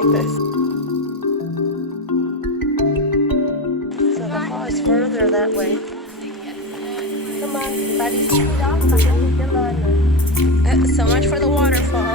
like this. So the fall is further that way. Come on, buddy's chewed off. So much for the waterfall.